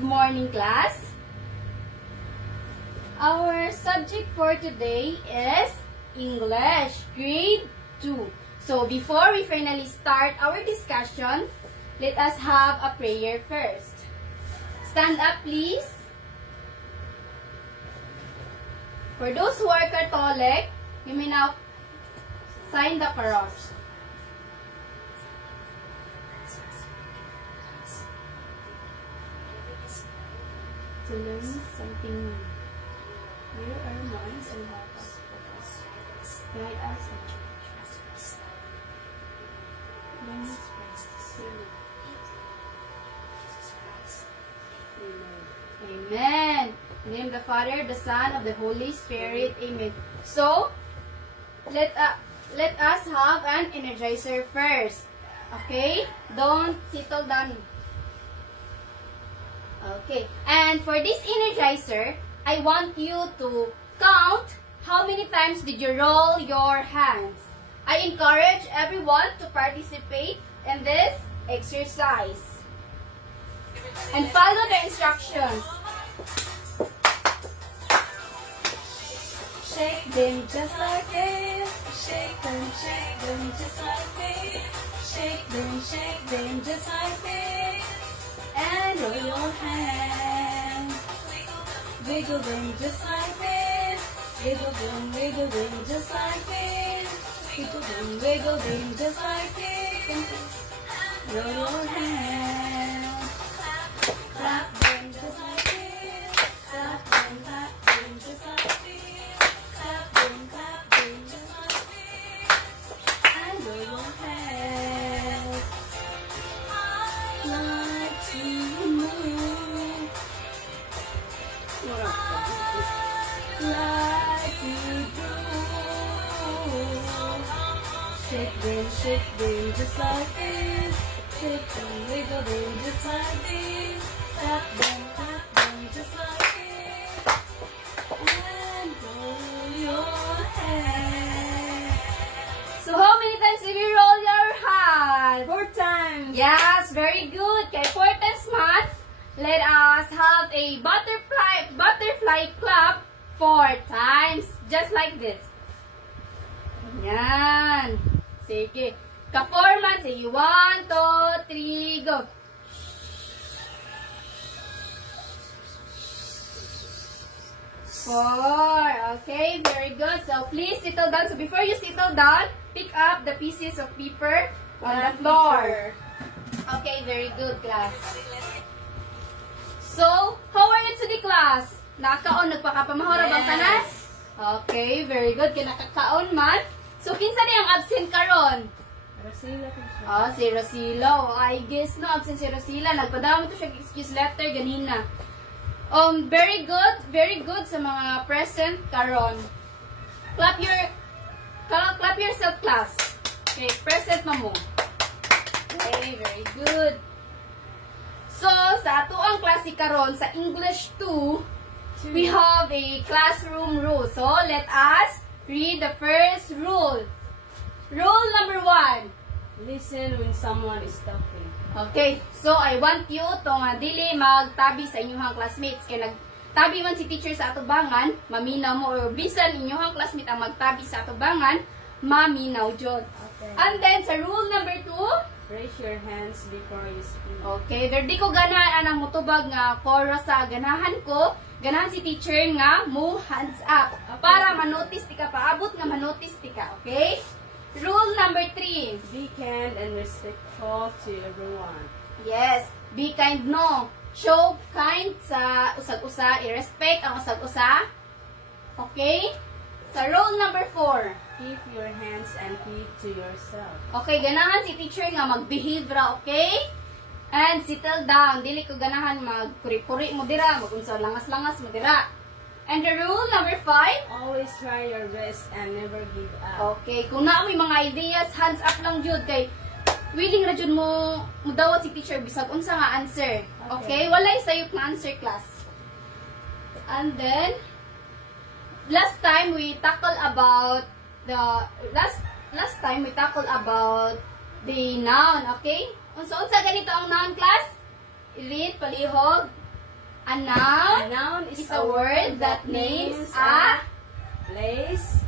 Good morning, class. Our subject for today is English, grade 2. So, before we finally start our discussion, let us have a prayer first. Stand up, please. For those who are Catholic, you may now sign the cross. To learn something new. Clear our minds and help us focus. Guide us and trust us. Learn His presence. Amen. In the name of the Father, the Son, of the Holy Spirit. Amen. So, let us have an energizer first. Okay? Don't settle down. Okay. And for this energizer, I want you to count how many times did you roll your hands. I encourage everyone to participate in this exercise. And follow the instructions. Shake them just like this. Shake them just like this. Shake them just like this. And roll your hands. Wiggle them just like this. Wiggle them just like this. Wiggle them just like this. Roll your hands. Clap them just like this. Clap them just like this. Clap them just like this. And roll your hands. Like to move. Like to do. Shake them just like this. Shake them, wiggle them just like this. Tap them just like this. And roll your hands. So how many times did you roll your hands? 4 times. Yes, very good. Okay, 4 times man. Let us have a butterfly clap 4 times. Just like this. Yan. Sige. Ka-4 man. Sige. 1, 2, 3, go. Four. Okay, very good. So, please settle down. So, before you settle down, pick up the pieces of paper on the floor. Okay, very good, class. So, how are you today, class? Nakaon, nagpakapamahora bang tanan? Okay, very good. Kaya nakakaon man. So, kinsa na yung absent karon? Rosila po siya. Si Rosila. I guess no, absent si Rosila. Nagpadama to siya excuse letter ganina. Very good sa mga present karon. Clap yourself, class. Okay, present na mo. Okay, very good. So, sa ato ang klase karon sa English 2, we have a classroom rule. So, let us read the first rule. Rule number 1. Listen when someone is talking. Okay, so I want you to dili magtabi sa inyong classmates. Kaya nagtabi man si teacher sa atubangan, maminaw mo. Or bisan inyong classmate ang magtabi sa atubangan, maminaw jud. Okay. And then, sa rule number 2, raise your hands before you speak. okay, there di ko ganahan ang mutubag nga chorus sa ganahan ko. Ganahan si teacher nga mo hands up. Okay. Para manotice ti ka, paabot nga manotice ti ka, okay? Rule number 3. Be kind and respectful to everyone. Yes, be kind no. Show kind sa usag-usa, i-respect ang usag-usa. Okay? Sa rule number 4. Keep your hands and feet to yourself. Okay, ganahan si teacher nga mag-behave ra, okay? And settle down. Dili ko ganahan mag-kuri-kuri mo dira, mag-unsa langas-langas mo dira. And the rule number 5. Always try your best and never give up. Okay, kung na may mga ideas, hands up lang jud kay willing ra jud mo dawat si teacher bisag unsa nga answer. Okay, walay sayop nga answer, class. And then last time we tackle about the noun, okay? Unsa ganito ang noun, class? Ilit, palihog, A noun A noun is a word that names a place,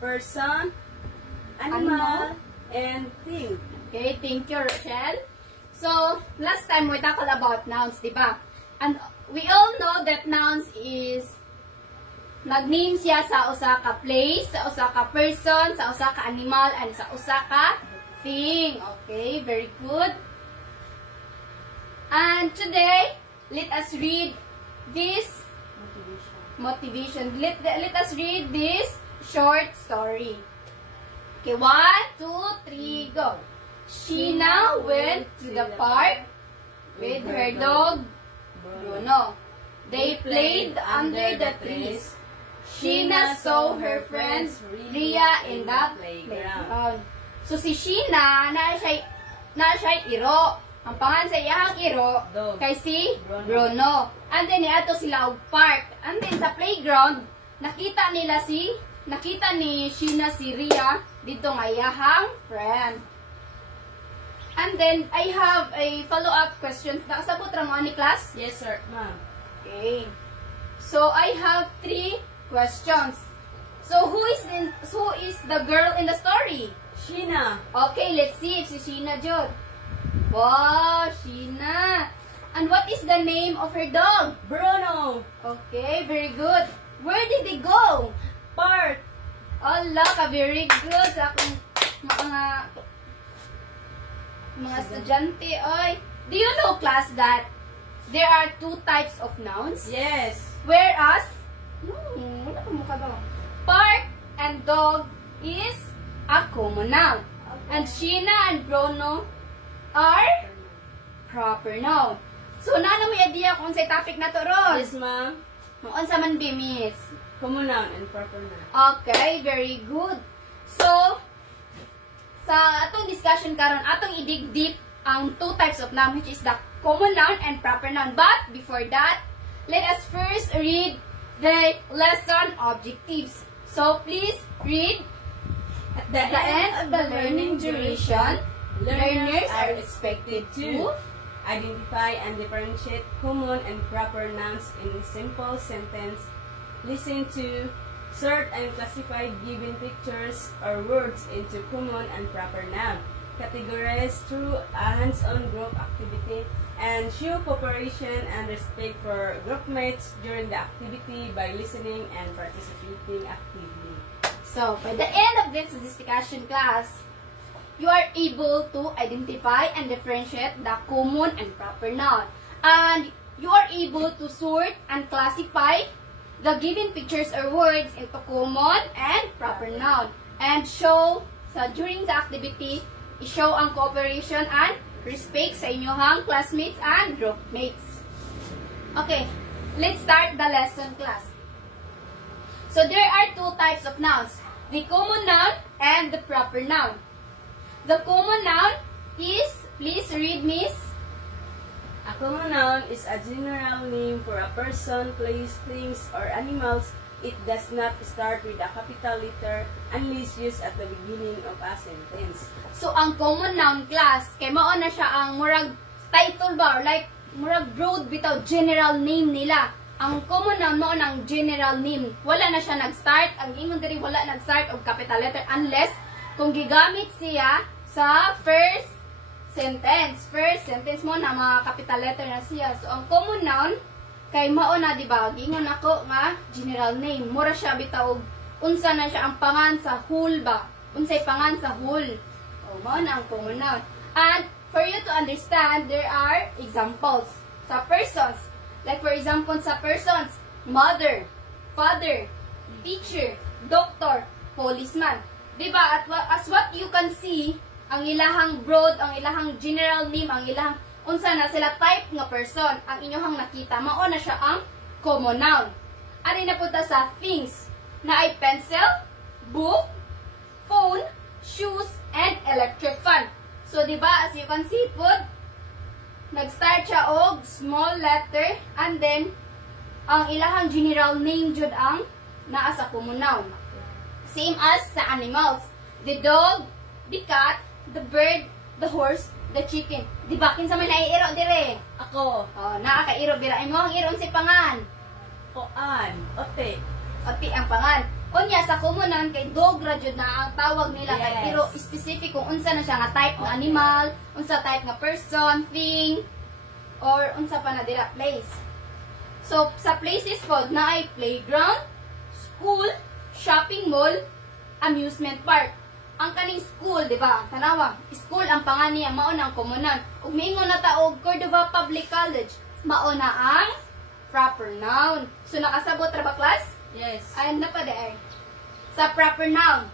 person, animal, and thing. Okay, thank you, Rochelle. So, last time we talked about nouns, diba? And we all know that nouns is nag-name siya sa usa ka place, sa usa ka person, sa usa ka animal, and sa usa ka thing. Okay, very good. And today, let us read this motivation. Let us read this short story. Okay, 1, 2, 3, go. Sheena went to the park with her dog, Bruno. They played under the trees. Sheena saw her friend Ria in the playground. So si Sheena, na siya iro. Ang pangan sa iyang iro, kay si Bruno. And then, niato sila og park. And then, sa playground, nakita ni Sheena si Ria dito nga iyahang friend. And then, I have a follow-up questions. Nakasabot ra mo ni class? Yes, sir, ma'am. Okay. So, I have 3 questions. So, who is the girl in the story? Sheena. Okay, let's see if si Sheena jud. Wow, Sheena. And what is the name of her dog? Bruno. Okay, very good. Where did they go? Park. Allah ka, very good sa akong mga estudyante. Oy, do you know, class, that there are 2 types of nouns? Yes. Whereas, wala ka mukha daw. Park and dog is a common noun. And Sheena and Bruno are proper noun. So, nana may idea kung sa topic na to, Ron? Yes, ma'am. Noon sa man, Miss? Common noun and proper noun. Okay, very good. So, sa atong discussion karon, atong idig deep ang 2 types of noun, which is the common noun and proper noun. But, before that, let us first read the lesson objectives. So, please read. At the end of the learning duration, learners are expected to identify and differentiate common and proper nouns in simple sentence, listen to, sort and classify given pictures or words into common and proper noun, categorize through a hands-on group activity, and show cooperation and respect for group mates during the activity by listening and participating actively. So, by the end of this discussion class, you are able to identify and differentiate the common and proper noun. And you are able to sort and classify the given pictures or words into common and proper noun. And show, during the activity, i-show ang cooperation and respect sa inyong classmates and group mates. Okay, let's start the lesson, class. So there are 2 types of nouns, the common noun and the proper noun. The common noun is, please read, Miss. A common noun is a general name for a person, place, things, or animals. It does not start with a capital letter unless used at the beginning of a sentence. So, ang common noun, class, kay mao na siya ang murag title ba, or like murag broad bitaw general name nila. Ang common noun mo ng general name. Wala na siya nag-start. Ang ingon diri wala nag-start og capital letter unless kung gigamit siya sa first sentence. First sentence mo na mga capital letter na siya. So ang common noun kay mao na, di ba? Gingon ako nga general name. Mura siya bitaw og unsa na siya ang pangan sa whole ba? Unsay pangan sa whole. O mao na ang common noun. And for you to understand, there are examples sa persons. Like for example, sa persons, mother, father, teacher, doctor, policeman. Diba? At as what you can see, ang ilahang broad, ang ilahang general name, ang ilahang unsa na sila type nga person, ang inyong nakita, mao na siya ang common noun. Ari na punta sa things, na ay pencil, book, phone, shoes, and electric fan. So, diba, as you can see, nag-start siya og small letter and then ang ilahang general name jud ang naa sa common noun. Same as sa animals. The dog, the cat, the bird, the horse, the chicken. Di ba? Kinsa man naiiro dire? Ako. Oh, nakakairo bira. Imo ang iron si pangan. Kuan. Ote. Oti ang pangan. Unya sa kumunan kay dog ra jud na ang tawag nila kay Yes. pero specific kung unsa na siya nga type nga animal, unsa type nga person, thing, or unsa pa na dira place. So sa places pod na ay playground, school, shopping mall, amusement park. Ang kaning school, di ba? Tanawa, school ang pangan niya mao na ang kumunan. Ug miingon na ta og Cordova Public College, mao na ang proper noun. So nakasabot ra ba class? Yes. Ay, napadaay. Sa proper noun.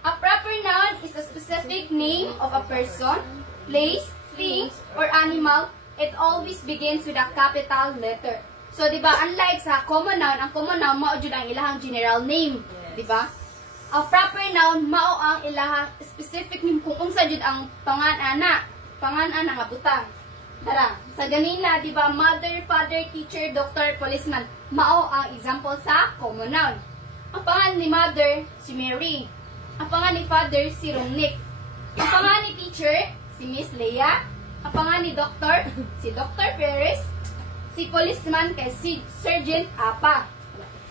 A proper noun is a specific name of a person, place, thing, or animal. It always begins with a capital letter. So, di ba, unlike sa common noun, ang common noun, mao jud ang ilahang general name. Yes. Di ba? A proper noun, mao ang ilahang specific name kung unsa jud ang pangan-ana. Pangan-ana nga butang. Tara, sa ganina, di ba, mother, father, teacher, doctor, policeman, mao ang example sa common noun. Ang pangalan ni mother, si Mary. Ang pangalan ni father, si Romnick. Ang pangalan ni teacher, si Miss Leah. Ang pangalan ni doctor, si Dr. Perez. Si policeman kay si Sergeant Apa.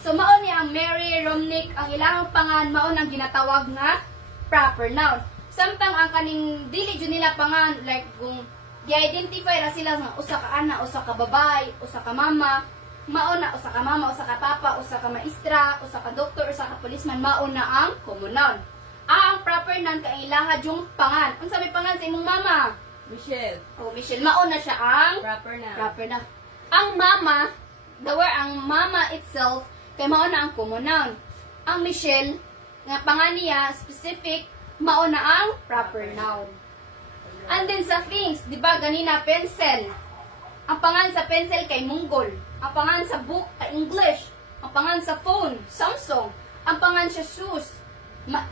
So, mao ni ang Mary, Romnick, ang ilang pangalan, mao nang ginatawag nga proper noun. Samtang ang kaning dili jud nila pangalan, like kung i-identify ra sila nga usa ka ana, usa ka babay, usa ka mama, mauna usa ka mama, usa ka papa, usa ka maestra, usa ka doktor, usa ka policeman, mauna ang common noun. Ang proper noun kay ilaha yung pangan. Unsa may pangan sa imong mama? Michelle. Oh, Michelle, mauna siya ang Proper noun. proper noun. Ang mama, the word ang mama itself kay mauna ang common noun. Ang Michelle nga pangan niya specific, mauna ang proper noun. And then sa things, di ba ganina pencil. Ang pangalan sa pencil kay Mongol. Ang pangalan sa book kay English. Ang pangalan sa phone, Samsung. Ang pangalan sa shoes,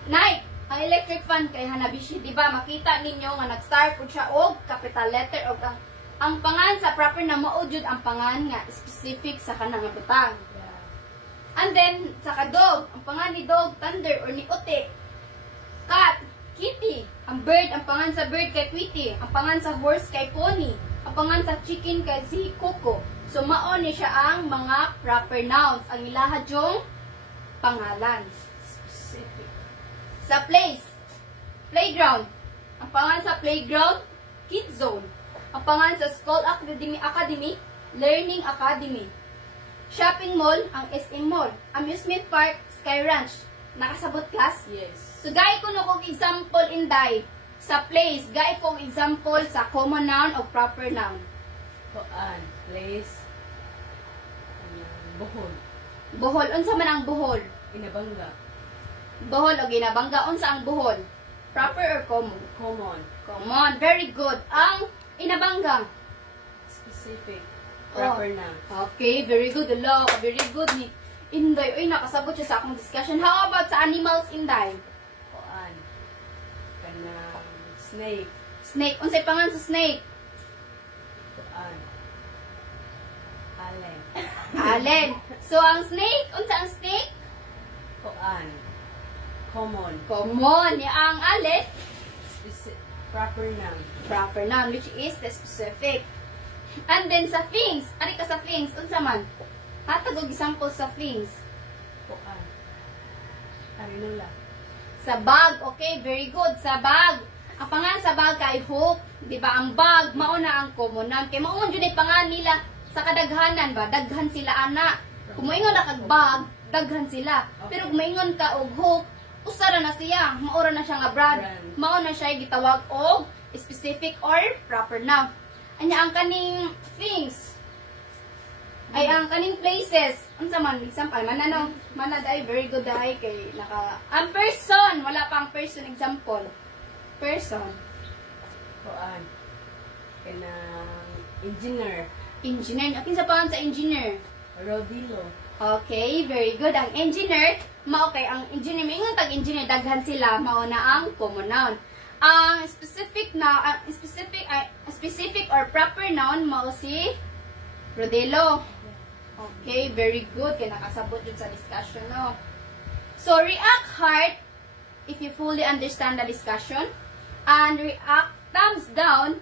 Nike. Ang electric fan kay Hanabishi. Di ba makita ninyo nga nag-start po siya og capital letter og ang pangalan sa proper na maujud ang pangalan nga specific sa kanang butang. And then sa kadog, ang pangalan ni dog, thunder or ni ote. Cat, kitty. Ang bird, ang pangalan sa bird kay Tweety. Ang pangalan sa horse kay Pony. Ang pangalan sa chicken kay si Coco. So, maon ni siya ang mga proper nouns. Ang ilahad yung pangalan. Specific. Sa place, playground. Ang pangalan sa playground, kid zone. Ang pangalan sa school academy, learning academy. Shopping mall, ang SM Mall. Amusement park, Sky Ranch. Nakasabot class? Yes. So, gaya ko kung example inday sa place, gaya kong example sa common noun o proper noun. Kuan. Place. Bohol. Bohol, unsa man ang Bohol? Inabangga. Bohol o ginabangga, unsa ang Bohol? Proper or common? Common. Common, very good. Ang inabangga. Specific. Proper Oh. noun. Okay, very good. Hello, very good ni Inday. Uy, nakasabot siya sa akong discussion. How about sa animals, Inday? Kuan. Kanang snake. Snake. Unsay pangan sa snake? Kuan. Allen. Allen. So, ang snake, unsa ang snake? Kuan. Common. Common. Ya, ang allen, Proper noun. proper noun, which is the specific. And then sa things, ari ka sa things, unsa man? Hatag og example sa things. Kuan. Ano nang la? Sa bag, okay, very good. Sa bag. Ang pangalan sa bag kay Hope. Di ba ang bag, mauna ang common noun. Kay mauna dyan yung pangalan nila sa kadaghanan ba? Daghan sila ana. Kung maingon na kag bag, daghan sila. Pero kung maingon ka og Hope, usara na siya. Maura na siya nga brand. Mauna siya gitawag og specific or proper noun. Anya ang kaning things. Ay ang kaning places. Unsa man example manano? Manad ay very good ay kay naka ang person, wala pang person example. Person. Kuan. Kanang engineer. Engineer. Akin sa pangalan sa engineer. Rodillo. Okay, very good. Ang engineer, mao kay ang engineer, mingon tag engineer daghan sila mao na ang common noun. Ang specific or proper noun mao si Rodillo. Okay, very good. Kaya nakasabot yun sa discussion, no? So, react hard if you fully understand the discussion. And react thumbs down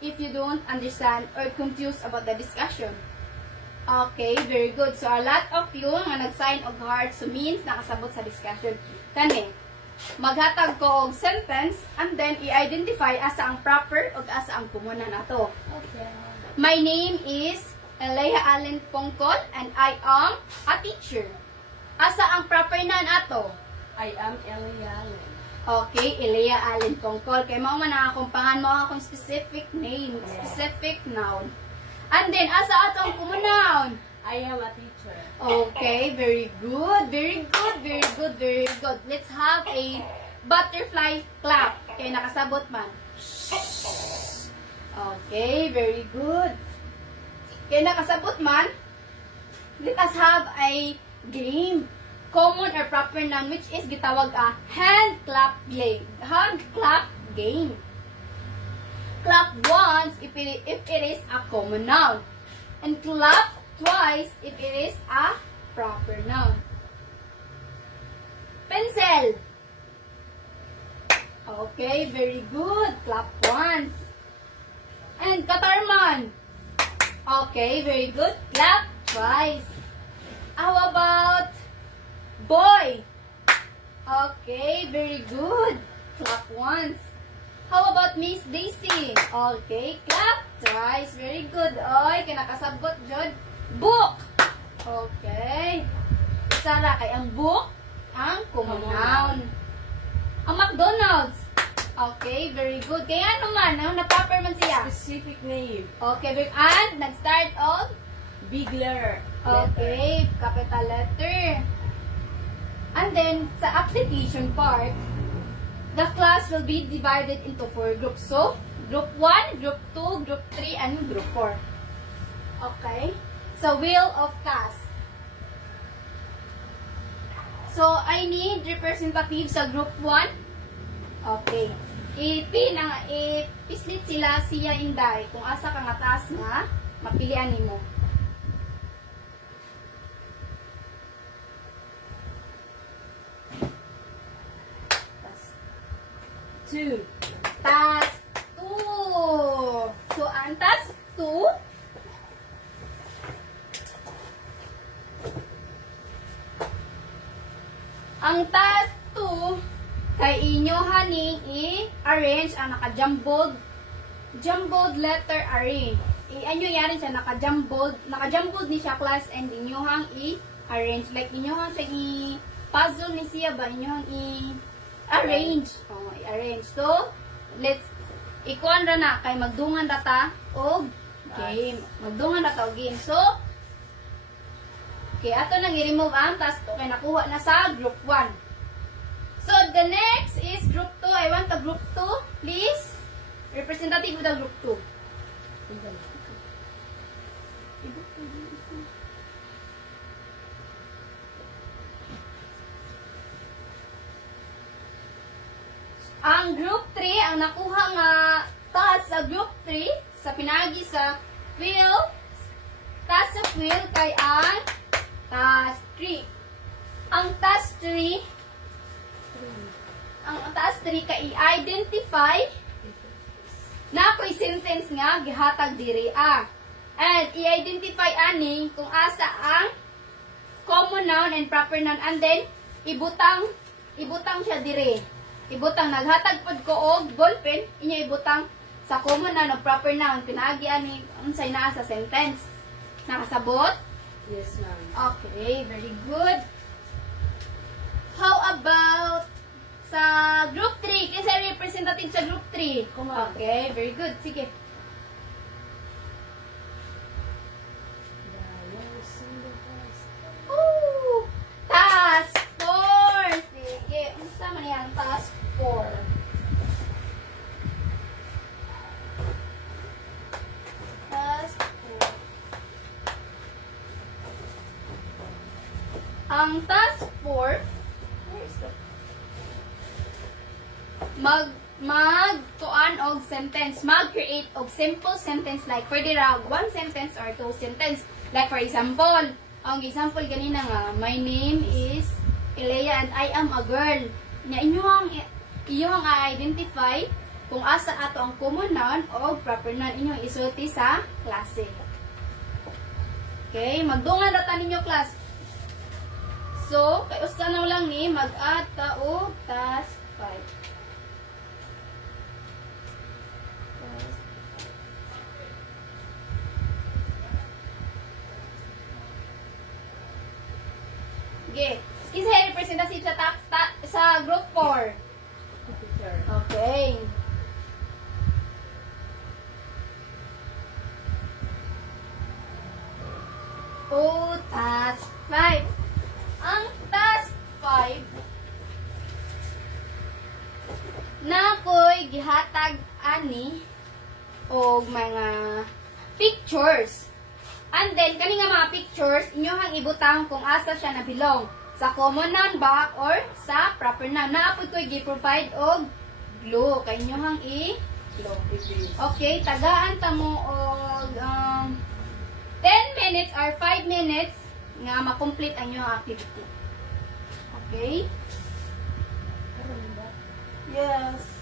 if you don't understand or confused about the discussion. Okay, very good. So, a lot of you nga nag-sign og heart, so means nakasabot sa discussion. Kani, maghatag ko og sentence and then i-identify asa ang proper o asa ang kumuna nato. Okay. My name is Elea Allen Pongkol and I am a teacher. Asa ang proper na nato? I am Elea Allen. Okay, Elea Allen Pongkol. Kaya mo man akong pangan mo akong specific name, specific noun. And then, asa atong kumunaon? I am a teacher. Okay, very good, very good, very good, very good. Let's have a butterfly clap. Okay, nakasabot man. Okay, very good. Okay, nakasabot man. Let us have a game. Common or proper noun which is gitawag a hand clap game. Hand clap game. Clap once if it is a common noun. And clap twice if it is a proper noun. Pencil. Okay, very good. Clap once. And katarman. Okay, very good. Clap twice. How about boy? Okay, very good. Clap once. How about Miss Daisy? Okay, clap twice. Very good. Oy, kinakasabot jud. Book. Okay. Sara kay ang book ang common noun. Ang McDonald's. Okay, very good. Kaya ano man, na-proper man siya. Specific name. Okay, very and nag-start on Big letter. okay, capital letter. And then sa application part, the class will be divided into 4 groups. So, group 1, group 2, group 3, and group 4. Okay? So, wheel of task. So, I need representative sa group 1. Okay. Ipislit sila siya inday kung asa ka nga task nga mapilian nimo. Two. Task 2. So, ang task 2, kay inyo haning i-arrange ang naka-jumbled letter array. Anyo yarin siya naka-jumbled ni siya class and inyo hang i-arrange. Like inyo hang siya i-puzzle ni siya ba? Inyo hang i-arrange. Oh, i-arrange. So, let's ikuan ra na kay magdungan data og game. Magdungan data og game. So, okay, ato nang i-remove ang task 2 kay nakuha na sa group 1. So, the next is group 2. I want the group 2, please. Representative of the group 2. Ang group 3, ang nakuha nga task sa group 3, sa pinagi sa wheel, task sa wheel kay ang task 3. Ang task 3, kay i-identify na ako'y sentence nga gihatag diri and i-identify ani kung asa ang common noun and proper noun and then ibutang siya diri. Ibutang naghatag pod ko og ballpen, inyo ibutang sa common noun o proper noun pinaagi ani unsay naa sa sentence. Nakasabot? Yes, ma'am. Okay, very good. How about sa group 3? Kasi representative sa group 3. Okay, very good. Sige. Ooh! Task 4. Sige. Unsa man yan? Task 4. Task 4. Ang task 4, mag-tuan og sentence, mag-create og simple sentence like pwede ra one sentence or two sentence. Like for example, ang example ganina nga, my name is Elea and I am a girl. Nya inyong i-identify kung asa ato ang common noun o proper noun inyong isulti sa klase. Okay, magdungan rata ninyo class. So, kay usa na lang ni mag-add ta og task 5. Okay. Isa representative sa group 4. Okay. Oh, task 5. Ang task 5 na ko'y gihatag ani og mga pictures. And then, kani nga mga pictures, inyohang ibutang kung asa siya nabilong. Sa common noun ba or sa proper noun. Naapod ko'y gi-provide og glue. Kaya inyohang i-glue. Okay, tagaan ta mo og 10 minutes or 5 minutes nga makomplete ang inyong activity. Okay? Yes.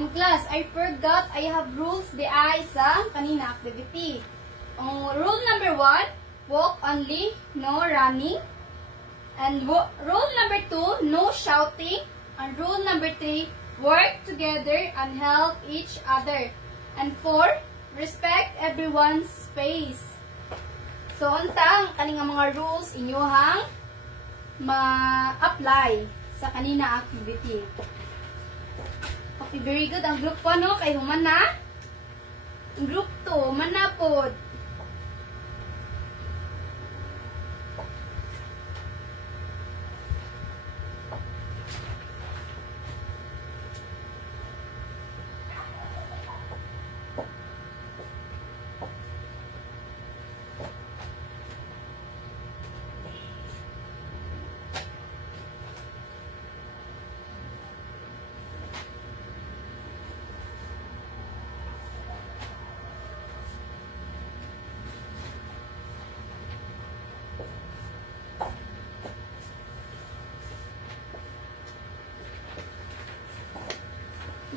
In class, I forgot I have rules di ay sa kanina activity. Rule number 1, walk only, no running. And rule number 2, no shouting. And rule number 3, work together and help each other. And 4, respect everyone's space. So, untang kaning mga rules inyohang ma-apply sa kanina activity. Okay, very good. Ang group 1, no? Kay human na. Ang group 2, manapod.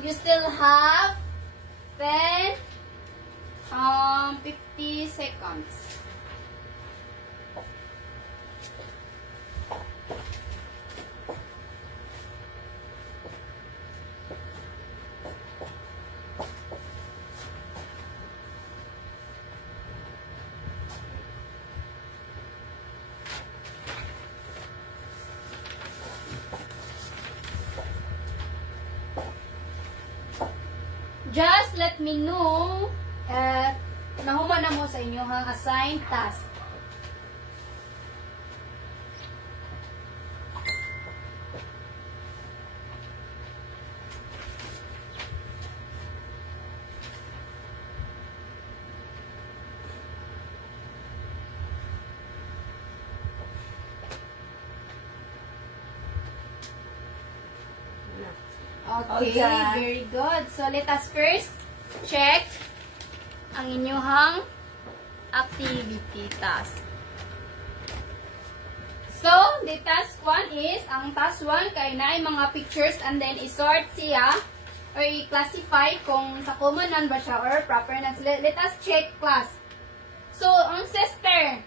You still have 10, 50 seconds. Just let me know nahuman na mo sa inyong assigned task. Okay, very good. So, let us first check ang inyong activity task. So, the task 1 is, ang task 1 kay naay mga pictures and then isort siya or i-classify kung sa common noun ba siya or proper nouns. Let us check, class. So, ang sister,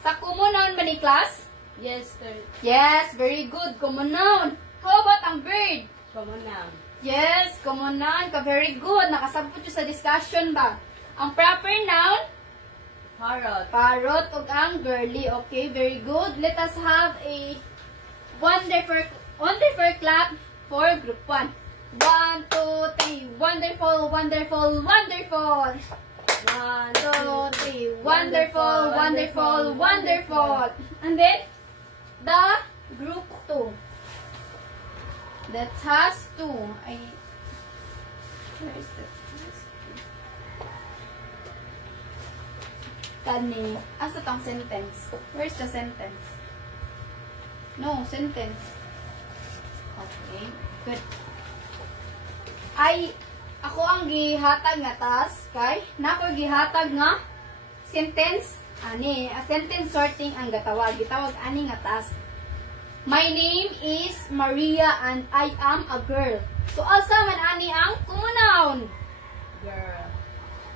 sa common noun ba ni class? Yes, sir. Yes, very good. Common noun. How about ang bird? Common noun. Yes, common noun ka. Very good. Nakasabot yun sa discussion ba? Ang proper noun, Parrot. parrot ug ang girly. Okay, very good. Let us have a wonderful clap for group 1. 1, 2, 3. Wonderful, wonderful, wonderful. 1, 2, 3. Wonderful, wonderful, wonderful. And then, the group 2. That has 2. Where is the Kani. Asa tong sentence? Where's the sentence? No, sentence. Okay, good. Ako ang gihatag nga task kay nako gihatag nga sentence ani, a sentence sorting ang gitawag ani nga task. My name is Maria and I am a girl. So asa man ani ang common noun? Girl.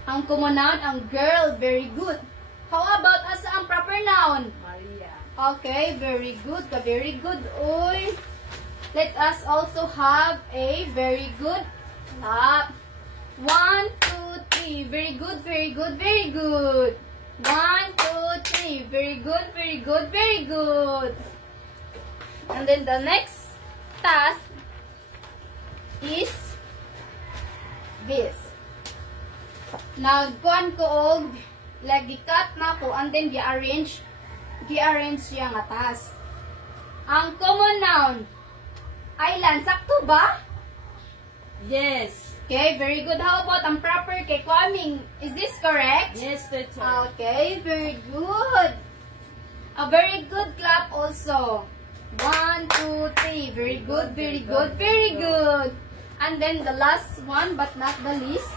Ang common noun ang girl, very good. How about asa ang proper noun? Maria. Okay, very good. Very good. Uy. Let us also have a very good clap. 1, 2, 3. Very good, very good, very good. 1, 2, 3. Very good, very good, very good. And then the next task is this. Nagkuhan ko og cut na ko and then gi-arrange siya nga task. Ang common noun, island, sakto ba? Yes. Okay, very good. How about ang proper kay Kwaming? Is this correct? Yes, teacher. Okay, very good. A very good clap also. 1, 2, 3. Very good, very good, very good. And then the last one, but not the least.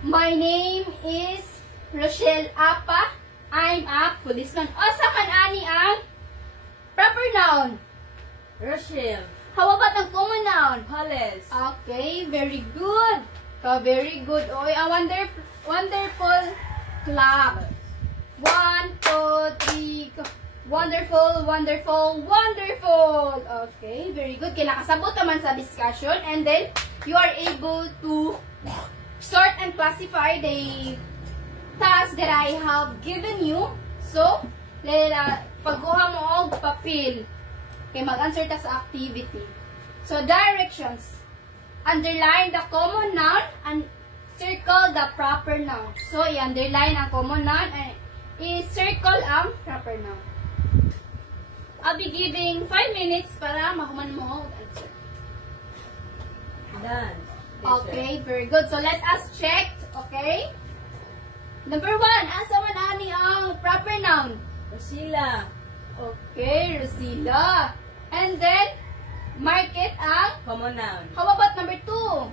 My name is Rochelle Apa. I'm a policeman. O, sa man ani ang proper noun? Rochelle. How about ang common noun? Palace. Okay, very good. Very good. Oy, a wonderful clap. 1, 2, 3. Wonderful, wonderful, wonderful. Okay, very good. Kaya nakasabot naman sa discussion. And then, you are able to sort and classify the task that I have given you. So, pagkuha mo og papel. Okay, mag-answer ta sa activity. So, directions. Underline the common noun and circle the proper noun. So, i-underline ang common noun and i-circle ang proper noun. I'll be giving 5 minutes para makuman mo ang answer. Done. Okay, very good. So, let us check. Okay? Number 1, asa man ani ang proper noun? Rosila. Okay, Rosila. And then, mark it ang Common noun. how about number 2?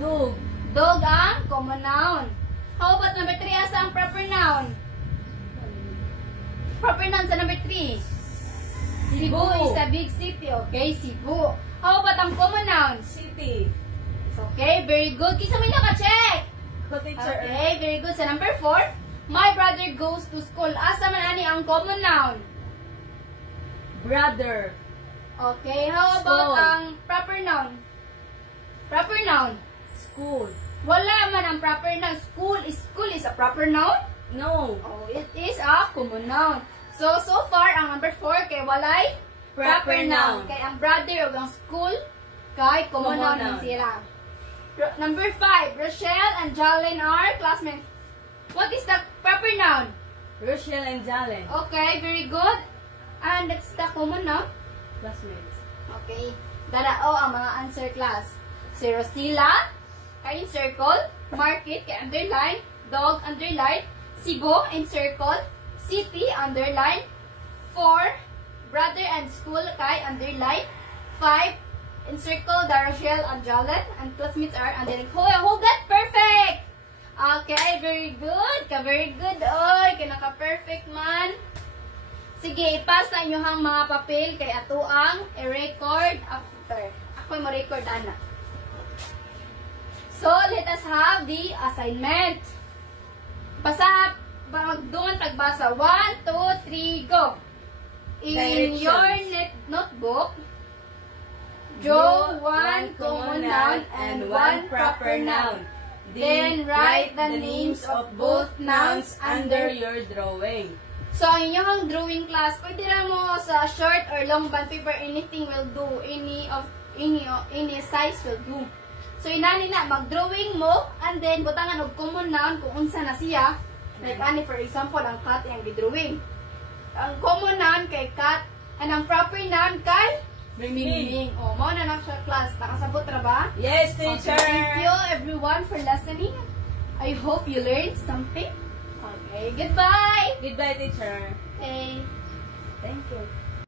Dog. Dog ang common noun. How about number 3? Asa ang proper noun? Proper noun sa number 3. Cebu is a big city. Okay, Cebu. How about ang common noun? City. Okay, very good. Kisa may naka-check. Ko, teacher. Okay, very good. Sa number 4, my brother goes to school. Asa man ani ang common noun? Brother. Okay, how about School. ang proper noun? Proper noun. School. Wala man ang proper noun. School is a proper noun? No. Oh, it is a common noun. So far, ang number 4 kay walay Proper noun. Kay ang brother o ang school, kay common Common noun noun. sila. Number 5, Rochelle and Jalen are classmates. What is the proper noun? Rochelle and Jalen. Okay, very good. And that's the common noun. Classmates. Okay. Darao ang mga answer class. Si Rosila, kay circle, mark it, kay underline, dog, underline, Cebu, in circle, city, underline, 4, brother and school, kay underline, 5, encircle the Rochelle and Jalen, and classmates are underline. Hold that, perfect! Okay, very good. Very good. Oy, kinaka-perfect man. Sige, ipas na inyong mga papel kay ato ang i-record later. Ako mo record ana. So, let us have the assignment. Basa, magdungan tagbasa. 1, 2, 3, go. In Directions. your notebook, draw one common noun and one proper noun. Then write the names of both nouns under your drawing. So, ang inyong drawing class, pwede na mo sa short or long bond paper, anything will do. Any size will do. So, inani na, mag-drawing mo, and then, butangan og common noun kung unsa na siya. Like, ani, for example, ang cat yung drawing. Ang common noun kay cat, and ang proper noun kay Mingming. O, mo na lang siya class. Nakasabot na ba? Yes, Okay, teacher. thank you everyone for listening. I hope you learned something. Okay, goodbye. Goodbye, teacher. Okay. Thank you.